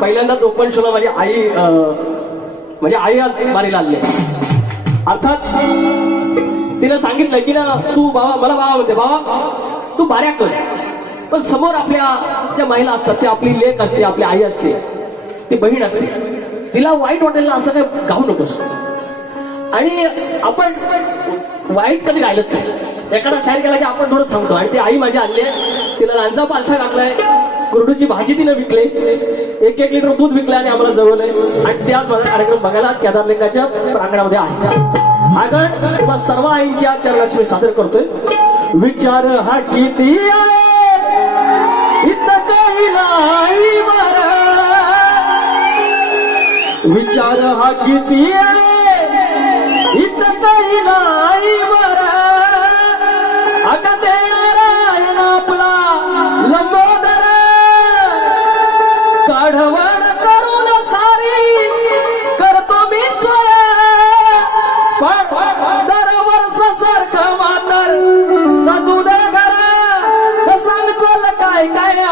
पहिल्यांदाच ओपन शोला माझी आई म्हणजे आई आज बारीला आली आहे. अर्थात तिने सांगितलं की ना तू बाबा मला बाबा म्हणते बाबा तू बाऱ्या कर. पण समोर आपल्या ज्या महिला असतात ते आपली लेख असते आपली आई असते ती बहीण असते. तिला वाईट वाटेल ना असं काय गाऊ नकोस. आणि आपण वाईट कधी राहिलंच नाही. एखादा शायर केला की आपण थोडं सांगतो आणि ती आई माझी आणली आहे. तिला लांजा पालथा घातलाय. गुरडूची भाजी तिने विकले. एक एक लिटर दूध विकले आणि आम्हाला जवळलंय आणि ते आज माझा कार्यक्रम बघायला केदारलिंगाच्या प्रांगणामध्ये आहे. आगळ मग सर्व आईंच्या चरणाशी मी सादर करतोय. विचार हा किती इथं काही नाही विचार हा किती आहे? इथं काही नाही. अडवण करून सारी करतो मी सोया. पण दरवर्ष सारखं मातर सजून घरा. सांग चल काय काय